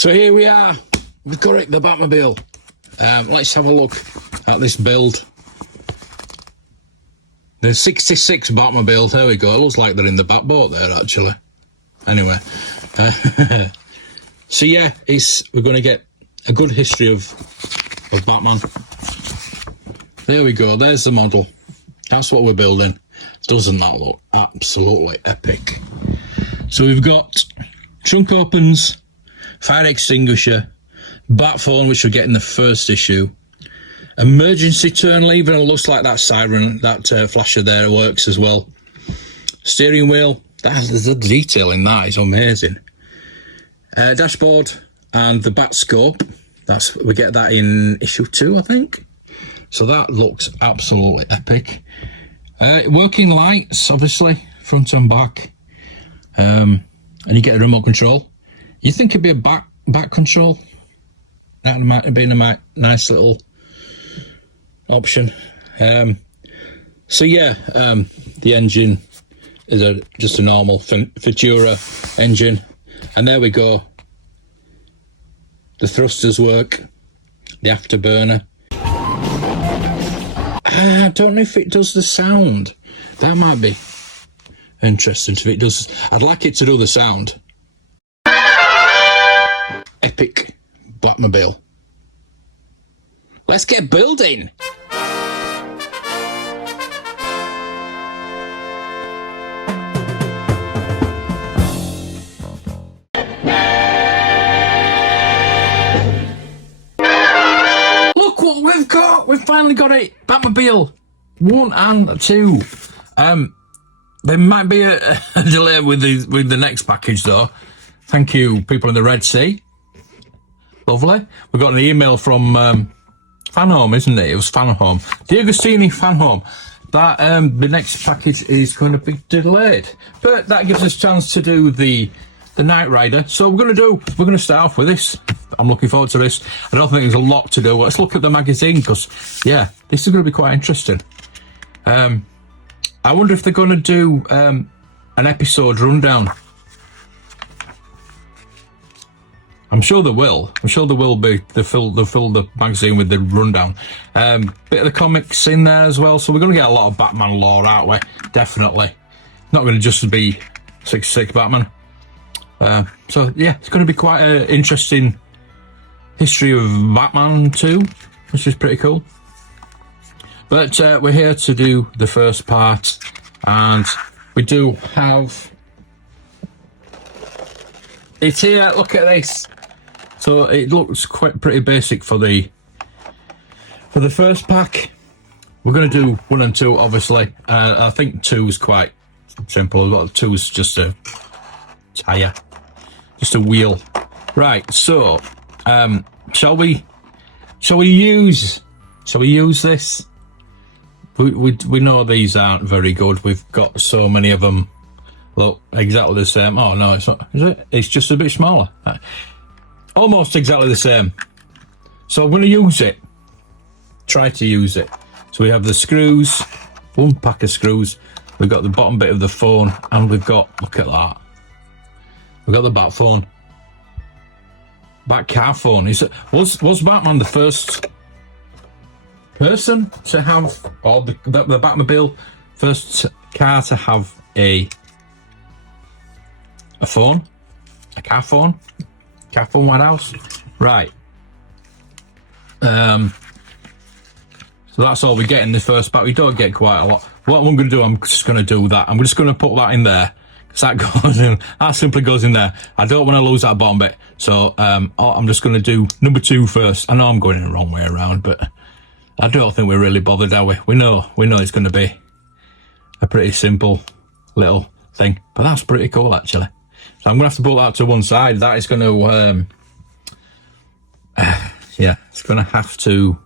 So here we are, we've got it, the Batmobile. Let's have a look at this build. The 66 Batmobile, there we go. It looks like they're in the back boat there, actually. Anyway, so yeah, we're going to get a good history of Batman. There we go, there's the model. That's what we're building. Doesn't that look absolutely epic? So we've got trunk opens, fire extinguisher, bat phone, which we get in the first issue, emergency turn lever, and it looks like that siren, that flasher there works as well. Steering wheel, the detail in that is amazing. Dashboard and the bat scope, we get that in issue 2, I think. So that looks absolutely epic. Working lights, obviously, front and back, and you get a remote control. You think it'd be a back control? That might have been a nice little option. So yeah, the engine is just a normal Futura engine, and there we go. The thrusters work, the afterburner. I don't know if it does the sound. That might be interesting if it does. I'd like it to do the sound. Epic Batmobile. Let's get building. Look what we've got. We've finally got it. Batmobile 1 and 2. There might be a delay with the next package though. Thank you, people in the Red Sea. Lovely. We got an email from Fanhome, isn't it? It was Fanhome. D'Agostini Fanhome. That the next package is going to be delayed, but that gives us a chance to do the Knight Rider. So we're going to start off with this. I'm looking forward to this. I don't think there's a lot to do. Let's look at the magazine because yeah, this is going to be quite interesting. I wonder if they're going to do an episode rundown. I'm sure they will. I'm sure there will be. They'll fill the magazine with the rundown. Bit of the comics in there as well. So we're going to get a lot of Batman lore, aren't we? Definitely. Not going to just be 66 Batman. So yeah, it's going to be quite an interesting history of Batman 2, which is pretty cool. But we're here to do the first part, and we do have it here. Look at this. So it looks pretty basic for the first pack. We're going to do 1 and 2, obviously. I think 2 is quite simple. 2 is just a tyre, just a wheel. Right. So, shall we use this? We know these aren't very good. We've got so many of them. Look, exactly the same. Oh no, it's not. Is it? It's just a bit smaller. Almost exactly the same. So I'm going to use it. Try to use it. So we have the screws, 1 pack of screws. We've got the bottom bit of the phone, and we've got, look at that. We've got the bat phone. Bat car phone. Was Batman the first person to have, or the Batmobile first car to have a phone? A car phone? Car phone White House? Right. So that's all we get in the first pack. We don't get quite a lot. What I'm going to do, I'm just going to do that. I'm just going to put that in there. Because that goes in, that simply goes in there. I don't want to lose that bottom bit. So I'm just going to do number 2 first. I know I'm going in the wrong way around, but I don't think we're really bothered, are we? We know it's going to be a pretty simple little thing. But that's pretty cool, actually. So I'm going to have to put that to one side. That is going to, yeah, it's going to have to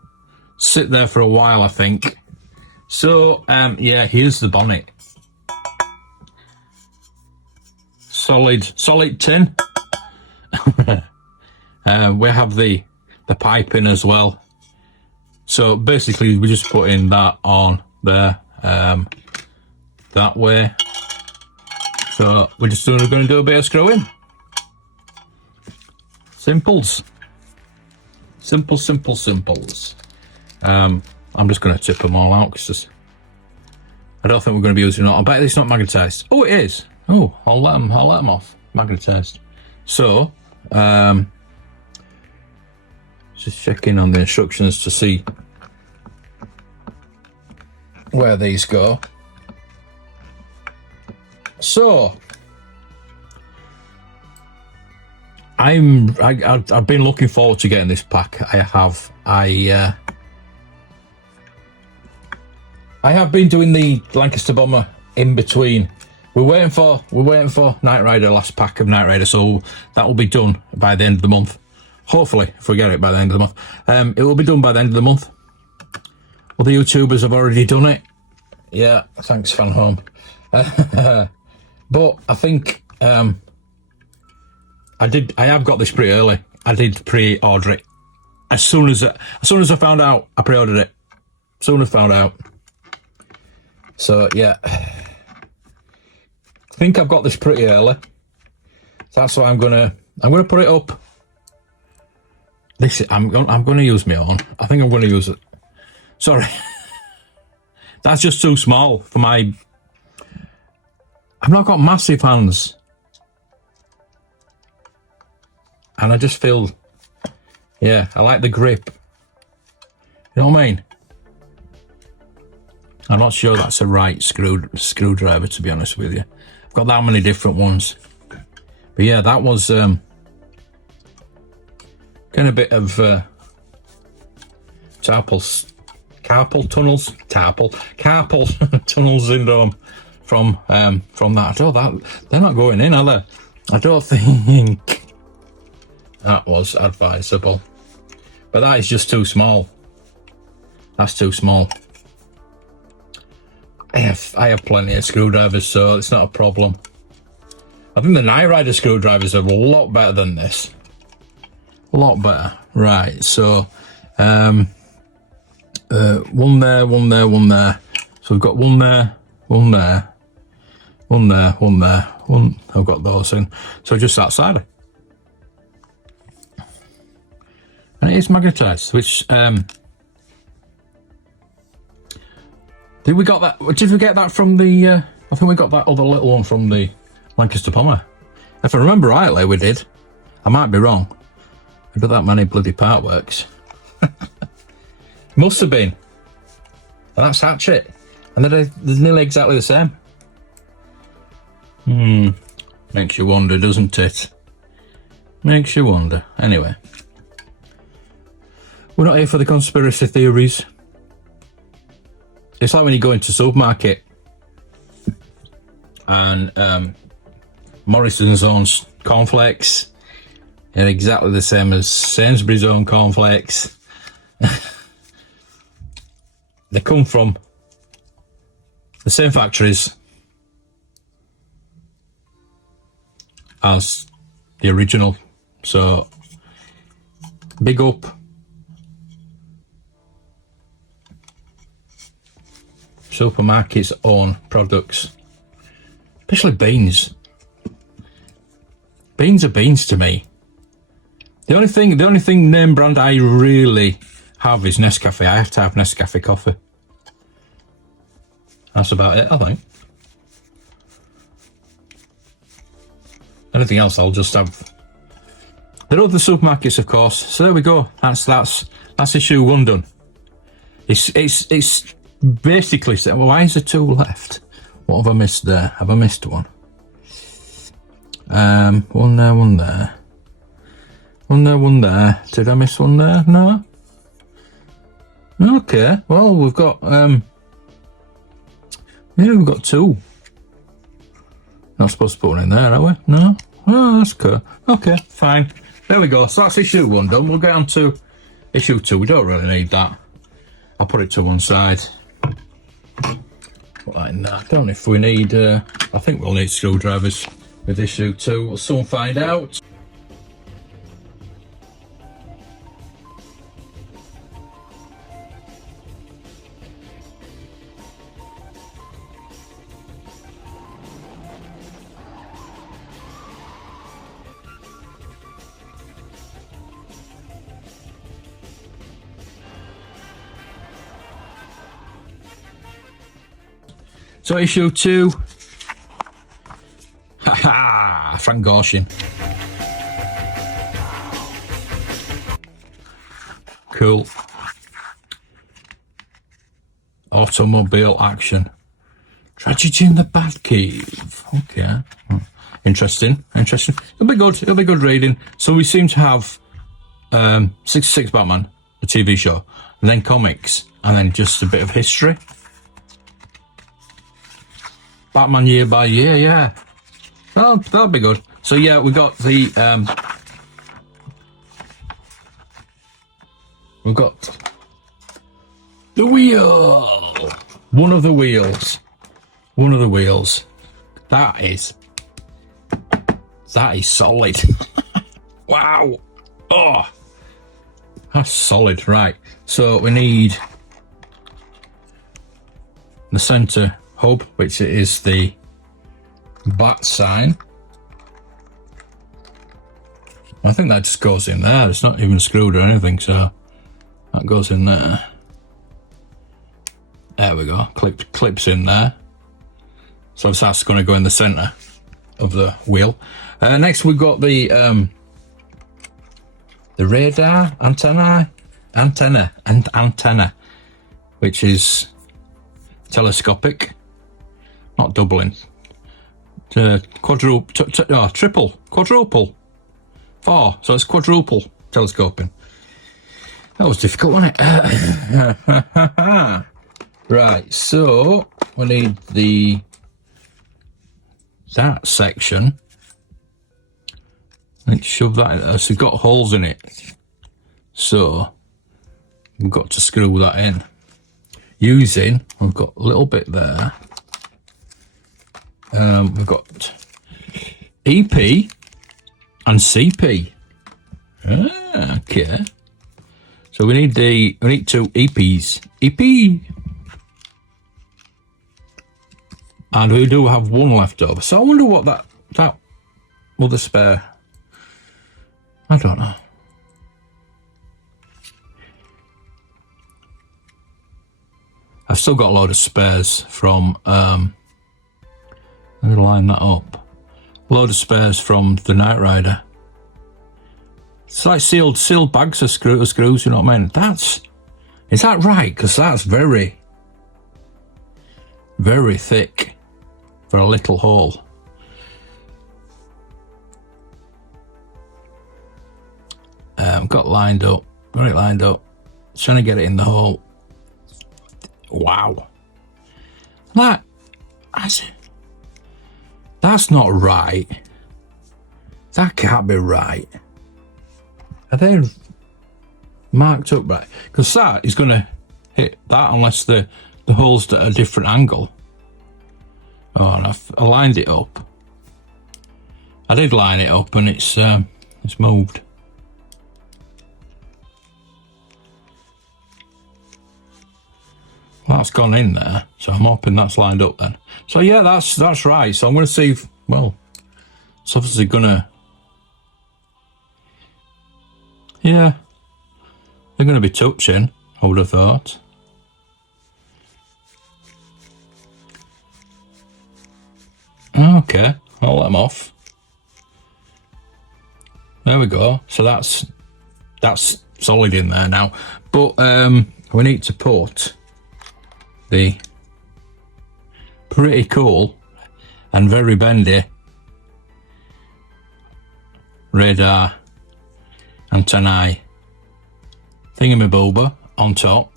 sit there for a while, I think. So, yeah, here's the bonnet. Solid tin. We have the piping as well. So basically, we're just putting that on there, that way. So we're just going to do a bit of screwing. Simples. Simples. I'm just going to tip them all out because I don't think we're going to be using it. I bet it's not magnetised. Oh, it is. Oh, I'll let them off. Magnetised. So, just checking on the instructions to see where these go. So, I've been looking forward to getting this pack. I have been doing the Lancaster Bomber in between. We're waiting for Knight Rider, last pack of Knight Rider, so that will be done by the end of the month. Hopefully, if we get it by the end of the month. It will be done by the end of the month. Other YouTubers have already done it. Yeah, thanks Fanhome. But I think I have got this pretty early. I did pre-order it. As soon as I found out, I pre-ordered it. Soon as I found out. So yeah. I think I've got this pretty early. That's why I'm gonna put it up. I'm gonna use my own. I think I'm gonna use it. Sorry. That's just too small for my... I've not got massive hands. And I just feel... Yeah, I like the grip. You know what I mean? I'm not sure that's a right screwdriver, to be honest with you. I've got that many different ones. But yeah, that was kind of a bit of carpal tunnel syndrome from that. Oh, that they're not going in, are they? I don't think that was advisable. But that is just too small. That's too small. I have plenty of screwdrivers, so it's not a problem. I think the Knight Rider screwdrivers are a lot better than this. A lot better. Right, so one there. So we've got one there. I've got those in. So just outside. And it is magnetised, which did we get that from the I think we got that other little one from the Lancaster Bomber. If I remember rightly, we did. I might be wrong. I've got that many bloody part works. Must have been. And that's hatchet. And they're nearly exactly the same. Makes you wonder, doesn't it? Makes you wonder. Anyway. We're not here for the conspiracy theories. It's like when you go into a supermarket and Morrison's own cornflakes are exactly the same as Sainsbury's own cornflakes. They come from the same factories as the original. So, big up. Supermarkets' own products, especially beans. Beans are beans to me. The only thing name brand I really have is Nescafe. I have to have Nescafe coffee. That's about it, I think. Anything else, I'll just have. There are other supermarkets, of course. So there we go. That's issue 1 done. It's basically, well, why is there 2 left? What have I missed there? Have I missed one? One there. Did I miss one there? No. Okay. Well, we've got we've got 2. Not supposed to put one in there, are we? No. Oh, that's cool. Okay, fine. There we go. So that's issue 1 done. We'll get on to issue 2. We don't really need that. I'll put it to one side. Put that in there. I don't know if we need. I think we'll need screwdrivers with issue 2. We'll soon find out. So issue 2. Haha, Frank Gorshin. Cool. Automobile action. Tragedy in the Batcave. Okay. Interesting. It'll be good reading. So we seem to have 66 Batman, the TV show, and then comics, and then just a bit of history. Batman year by year, yeah. Oh, that'll be good. So yeah, we got the we've got the wheel. One of the wheels. That is solid. Wow. Oh, that's solid. Right. So we need the center hub, which is the bat sign. I think that just goes in there. It's not even screwed or anything, so that goes in there. There we go. Clips in there. So that's going to go in the center of the wheel. Next, we've got the radar antenna, which is telescopic, not doubling. Triple, quadruple, 4. So it's quadruple telescoping. That was difficult, wasn't it? Right. So we need that section. Let's shove that in. So we've got holes in it. So we've got to screw that in. We've got a little bit there. We've got EP and CP. Okay. So we need 2 EPs. EP. And we do have 1 left over. So I wonder what that other spare. I don't know. I've still got a load of spares from let me line that up. A load of spares from the Knight Rider. It's like sealed bags of screws, you know what I mean? Is that right? Because that's very, very thick for a little hole. Got it lined up. Trying to get it in the hole. Wow. That's not right. That can't be right. Are they marked up right? Because that is going to hit that unless the hole's at a different angle. Oh, and I lined it up. I did line it up and it's moved. Well, that's gone in there, so I'm hoping that's lined up then. So yeah, that's right. So I'm going to see if, well, it's obviously going to, yeah, they're going to be touching, I would have thought. Okay, I'll let them off. There we go. So that's solid in there now. But we need to put the pretty cool and very bendy radar antennae thingamaboober on top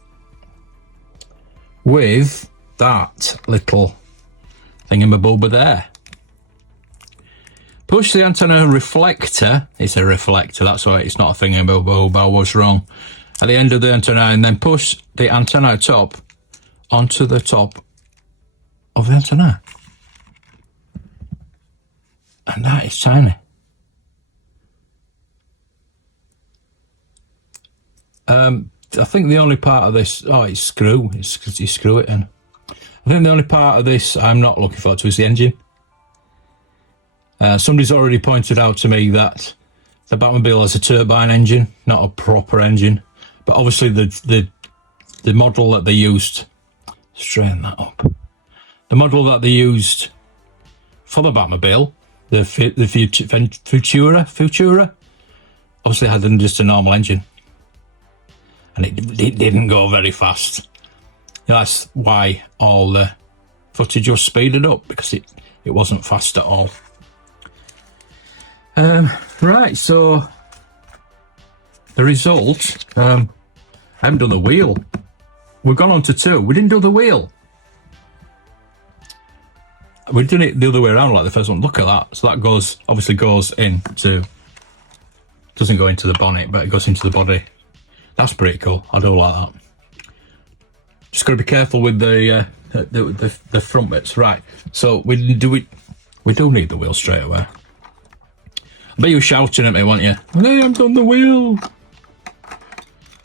with that little thingamaboober there. Push the antenna reflector. It's a reflector, that's why it's not a thingamaboober. I was wrong. At the end of the antenna, and then push the antenna top onto the top of the antenna. And that is tiny. I think the only part of this, it's screw. It's because you screw it in. I think the only part of this I'm not looking forward to is the engine. Somebody's already pointed out to me that the Batmobile has a turbine engine, not a proper engine. But obviously the model that they used, straighten that up. the model that they used for the Batmobile, the Futura, obviously had just a normal engine, and it didn't go very fast. That's why all the footage was speeded up, because it wasn't fast at all. Right, so the result, I haven't done the wheel. We've gone on to 2. We didn't do the wheel. We're doing it the other way around like the first one. Look at that. So that obviously goes into, doesn't go into the bonnet, but it goes into the body. That's pretty cool. I do like that. Just got to be careful with the front bits. Right. So we do need the wheel straight away. I bet you were shouting at me, weren't you? Hey, I've done the wheel.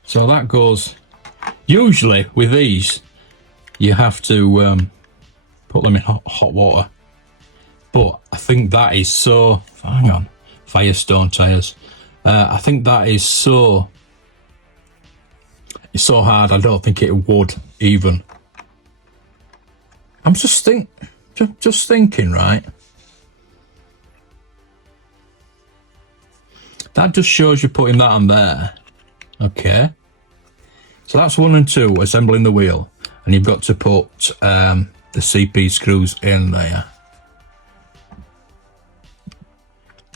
So that goes. Usually with these, you have to put them in hot water. But I think that is so. Hang on, Firestone tyres. I think that is so. It's so hard. I don't think it would even. I'm just thinking, right? That just shows you putting that on there. Okay. So that's 1 and 2, assembling the wheel. And you've got to put the CP screws in there.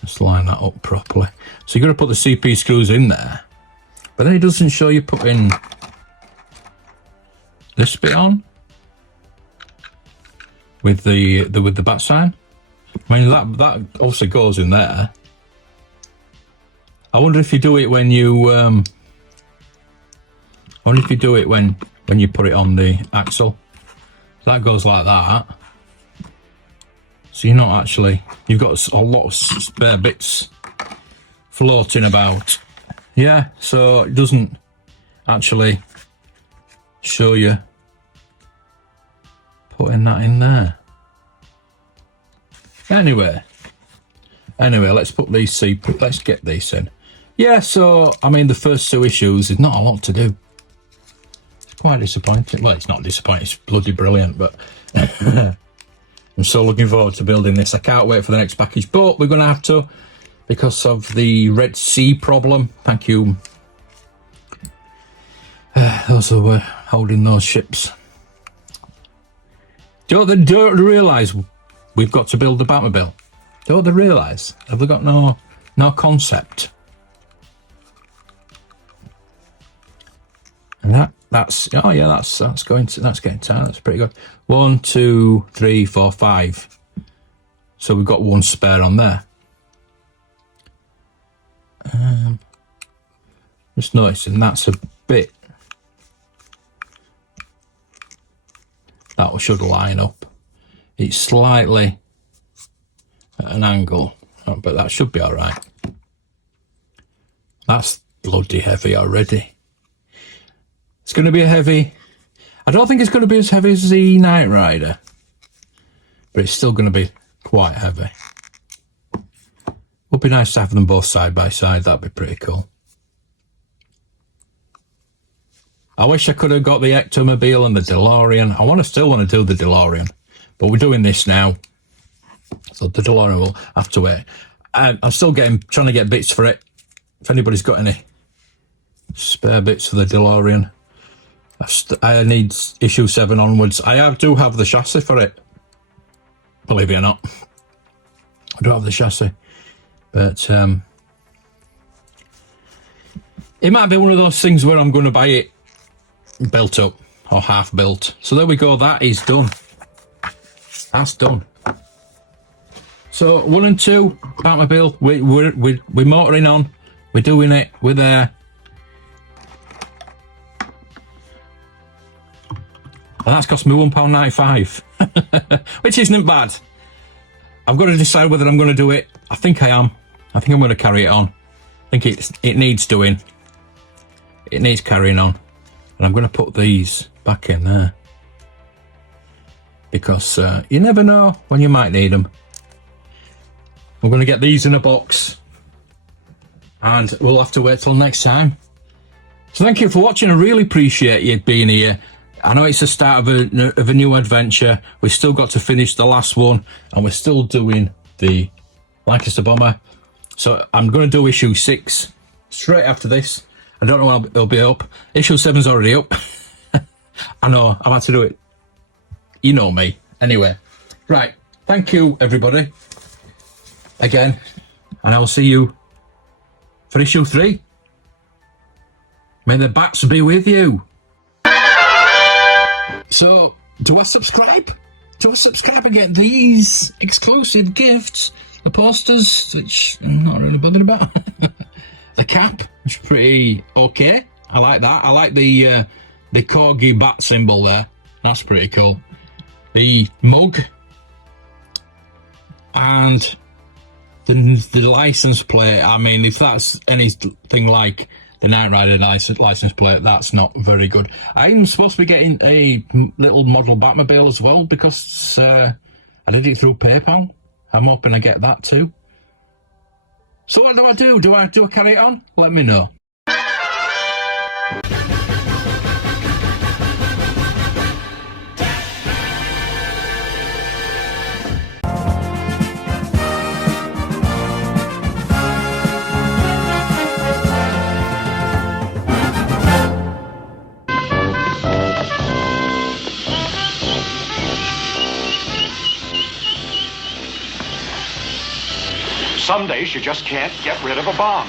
Let's line that up properly. So you've got to put the CP screws in there. But then it doesn't show you putting this bit on with the bat sign. I mean, that obviously goes in there. I wonder if you do it when you when you put it on the axle. So that goes like that. So you're not actually, you've got a lot of spare bits floating about. Yeah, so it doesn't actually show you putting that in there. Anyway, let's put these let's get these in. Yeah, so I mean the first 2 issues is not a lot to do. It's quite disappointing. Well, it's not disappointing, it's bloody brilliant, but I'm so looking forward to building this. I can't wait for the next package, but we're gonna have to, because of the Red Sea problem. Thank you. Those who were holding those ships. Don't they realise we've got to build the Batmobile? Don't they realise? Have they got no concept? And that's getting tight. That's pretty good. 1, 2, 3, 4, 5. So we've got 1 spare on there. Just noticing that's a bit. That should line up. It's slightly at an angle, but that should be all right. That's bloody heavy already. It's going to be a heavy. I don't think it's going to be as heavy as the Knight Rider, but it's still going to be quite heavy. Would be nice to have them both side by side. That'd be pretty cool. I wish I could have got the Ectomobile and the DeLorean. I still want to do the DeLorean, but we're doing this now, so the DeLorean will have to wait. I'm still trying to get bits for it. If anybody's got any spare bits for the DeLorean, I need issue 7 onwards. I do have the chassis for it, believe it or not. I do have the chassis, but it might be one of those things where I'm going to buy it built up or half built. So there we go. That is done. That's done. So 1 and 2 Batmobile. We're motoring on. We're doing it. We're there. And that's cost me £1.95, which isn't bad. I've got to decide whether I'm going to do it. I think I am. I think I'm going to carry it on. I think it needs doing. It needs carrying on. And I'm going to put these back in there. Because you never know when you might need them. We're going to get these in a box. And we'll have to wait till next time. So thank you for watching. I really appreciate you being here. I know it's the start of a new adventure. We've still got to finish the last one, and we're still doing the Lancaster Bomber. So I'm going to do issue 6 straight after this. I don't know when it'll be up. Issue 7's already up. I know, I've had to do it. You know me. Anyway, right. Thank you, everybody. Again, and I'll see you for issue 3. May the bats be with you. So, do I subscribe? Do I subscribe and get these exclusive gifts? The posters, which I'm not really bothered about. The cap, which is pretty okay. I like that. I like the corgi bat symbol there. That's pretty cool. The mug and the license plate. I mean, if that's anything like the Knight Rider license plate, that's not very good. I'm supposed to be getting a little model Batmobile as well, because I did it through PayPal. I'm hoping I get that too. So what do? Do I carry it on? Let me know. Some days you just can't get rid of a bomb.